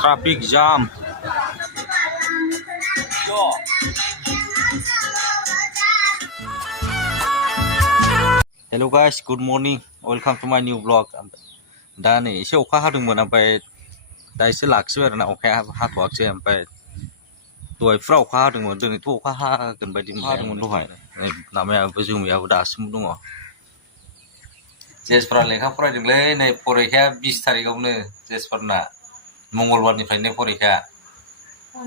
Traffic jam. Hello guys, good morning. Welcome to my new vlog. दा नै एसे अखा हादोंमोन ओमफ्राय दा एसे लाखिबाय आरोना अखाया हाथ'वाखिसै ओमफ्राय दहायफ्राव अखा हादोंमोन दिनैथ' अखा हागोन बायदि हादोंमोन दहाय लामायाबो जोमैयाबो दासिमबो दङ जेसफोरा लेखा फरायदोंलै नै फरिखाया 20 थारिखआवनो जेसफोरना मंगलबारनिफ्रायनो फरिखाया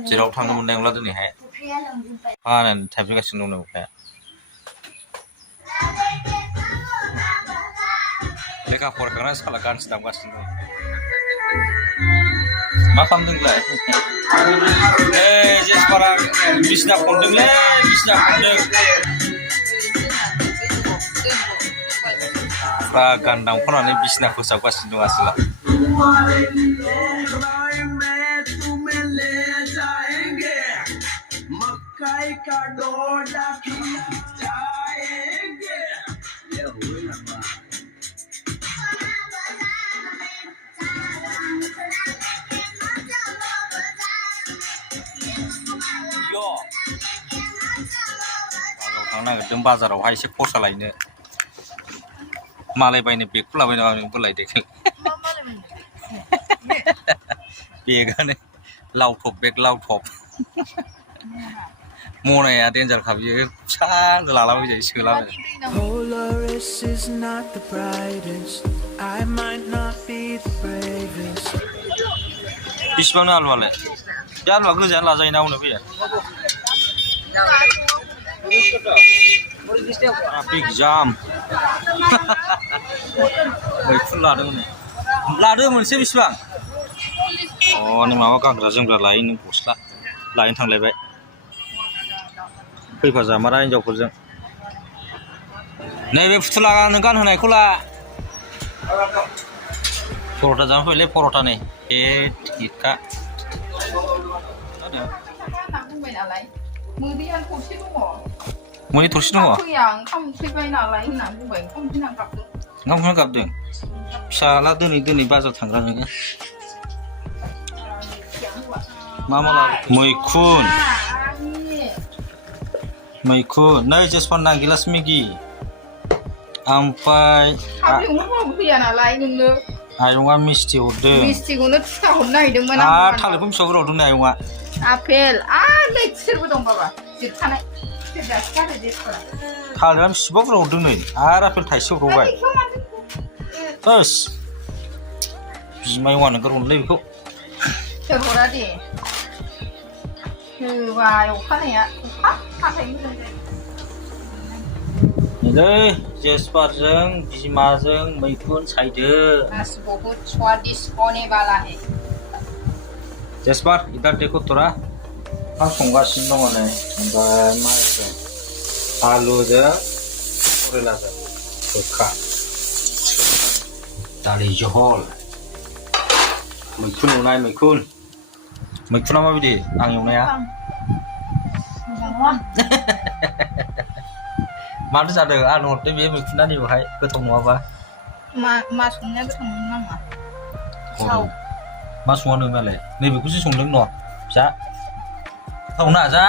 जेराव थांनो मोननाय नंला दिनैहाय हानानै थाइफ्रिगासिनो दं अखाया लेखा फरायखांनानै साला गानसो दामगासिनो दं मा खालामदोंलाय जेसफोरा बिसिना खनदोंलै बिसिना खनदों गान दामख'नानै बिसिना फोसाबगासिनो दं आसोला थांनो नागिरदों बाजारावहाय एसे खरसा लायनो मालाय बायनो बेगखौ लाबाय आंबो लायदो बेगानो लावथब बेग लावथब मनाया डेन्जार खा बियो फिसा लालाबाय जायो सोलाबाय बिसिबांनो आलुआलाय बे आलुआ गोजान लाजायोना उनाव फैया ट्राफिक जाम मैखुन लादो मोनसे बेसेबां अ नै माबा गानग्रा जोमग्रा लायो नों गस्ला लायनो थांलायबाय फैफाजामारा हिनजावफोरजों नैबे फुथुला नों गानहोनायखौ ला पर'था जानो फैलै पर'था नै हिटखा मोननै थरसे दङ ओंखाम उखैनो गाबदों फिसाला दिनै बाजार थांग्रा नोङो मा लाबोखो मैखुन नै जेसपान्ना गिलास मेगि ओमफ्राय आयंआ मिस्थि हरदों मिस्थिखौनो थुखा हरनो नागिरदोंमोन आं थालिरखौ फिसाफोर हरदों नै आयंआ आपेल नै खुसेरबो दं बाबा जिरखानाय थालिरा बिसिबा बुरजा हरदों नै आरो आपेल थाइसे हरबावबाय बास बिमायंआनो गारहरनोलै बेखौ सोर हरा दे होबाय अखानाया अखा हाथाय मोजां जायो नै जेसपारजों बिमाजों मैखुन सायदो बहुत स्वादिष्ट होने वाला है जेसपार इधर देखो तोरा आं संगासिनो दङ नै ओमफ्राय माजों आलुजों करेलाजों गोखा दालि जहल मैखुन एवनाय मैखुना माबायदि आं एवनाया माथो जादों आं हरदों बे मैखुना नैबेहाय गोथाव नङाबा मा संनाया गोथाव मोनो नामा मा सङा नोंनालाय नैबेखौसो संदों न' जा गोथावना जा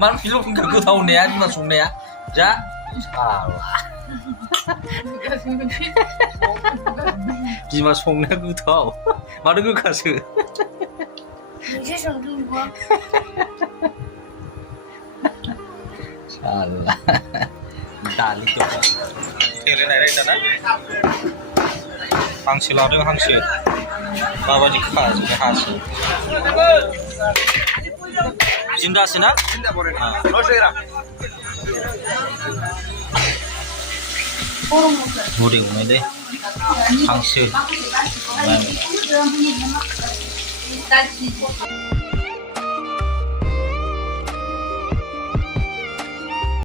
मानो फिल' गोथाव होननाया बिमा संनाया जा बिमा संनाया गोथाव माथो गोखासो साला दालि थेलेनाय दाना हांसो लादों हांसो माबायदि खाजोबनाय हांसो जिन्दासो ना मुरि एवनाय दे हांसो